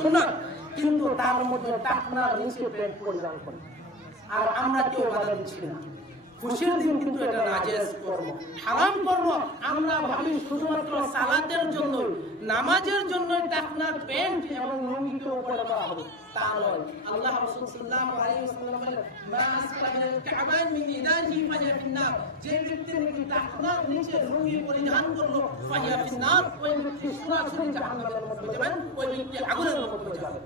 সুন্নাত, কিন্তু তার মধ্যে টাকনার নিচে প্যান্ট পরিধান করে। আর আমরা কেউ বাধা দিচ্ছি না। খুশির দিন কিন্তু এটা নাজেজ কর্ম, হারাম কর্ম। আমরা ভাবি শুধুমাত্র সালাতের জন্য, নামাজের জন্য টাকনার প্যান্ট এবং লুঙ্গিকে উপরে করা হবে, তা নয়। আল্লাহ রাসূল সাল্লাল্লাহু আলাইহি ওয়াসাল্লাম বলেন, মা আসফালা কাবান মিন ইদাহি ফাহিয়া ফিন্নার। যে ব্যক্তি নাকি টাকনার নিচে লুঙ্গি পরিধান করলো, ফাহিয়া ফিন্নার, ওই ব্যক্তি সরাসরি জাহান্নামের মধ্যে যাবেন, ওই ব্যক্তি আগুনের মধ্যে যাবে।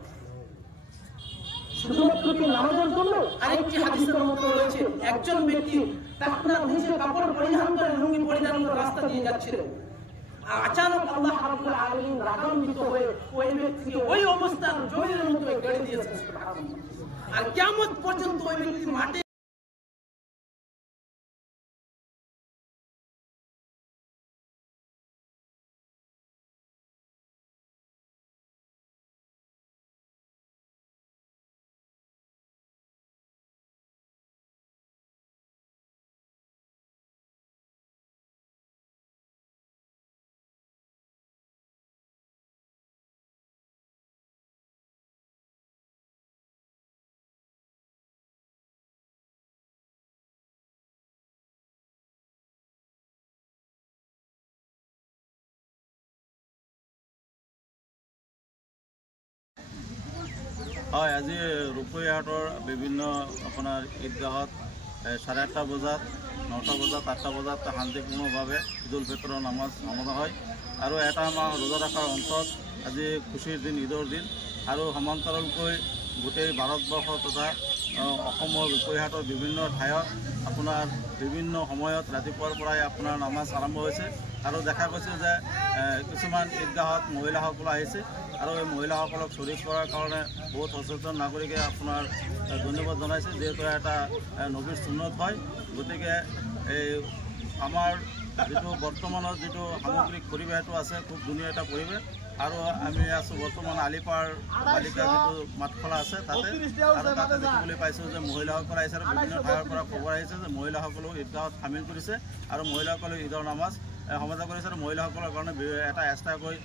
শুধুমাত্র কি নামাজের জন্য? আরেকটি হাদিসের মধ্যে রয়েছে, একজন ব্যক্তি টাকনার নিচে কাপড় পরিধান করে লুঙ্গি পরিধান করে রাস্তা দিয়ে যাচ্ছিলেন, আর আচানক আল্লাহ রাব্বুল আলামিন রাগান্বিত হয়ে ওই ব্যক্তিকে ওই অবস্থার জমিনের মধ্যে গেড়ে দিয়েছেন, সুবহানাল্লাহ। আর কিয়ামত পর্যন্ত ওই ব্যক্তি মাটি হয়। আজি ৰূপহীহাটৰ বিভিন্ন আপোনাৰ ঈদগাহত 8:30 বজাত, 9টা বজাত, 8টা বজাত শান্তিপূৰ্ণভাৱে ঈদ উল ফিতৰৰ নামাজ সমাপন হয়। আৰু এটা মাহ ৰোজা ৰখাৰ অন্তত আজি খুশীৰ দিন, ঈদৰ দিন। আৰু সমান্তৰালকৈ গোটেই ভাৰতবৰ্ষ তথা অসমৰ ৰূপহীহাটৰ বিভিন্ন ঠাইত আপোনাৰ বিভিন্ন সময়ত ৰাতিপুৱাৰ পৰাই আপোনাৰ নামাজ আৰম্ভ হৈছে। আৰু দেখা গৈছে যে কিছুমান ঈদগাহত মহিলাসকল আহিছে, আৰু এই মহিলাসকলক শ্বৰীক কৰাৰ কাৰণে বহুত সচেতন নাগৰিকে আপোনাৰ ধন্যবাদ জনাইছে, যিহেতু এটা নবীৰ সুন্নত হয়। গতিকে এই আমাৰ যিটো বৰ্তমানৰ যিটো সামগ্ৰিক পৰিৱেশটো আছে, খুব ধুনীয়া এটা পৰিৱেশ। আৰু আমি আছোঁ বৰ্তমান আলিপাৰ বালিকা যিটো মাতখলা আছে তাতে, আৰু তাতে দেখিবলৈ পাইছোঁ যে মহিলাসকল আহিছে, আৰু বিভিন্ন ঠাইৰ পৰা খবৰ আহিছে যে মহিলাসকলেও ঈদগাহত সামিল কৰিছে আৰু মহিলাসকলেও ঈদৰ নামাজ সমাজা কৰিছে। আৰু মহিলাসকলৰ কাৰণে এটা এক্সট্ৰাকৈ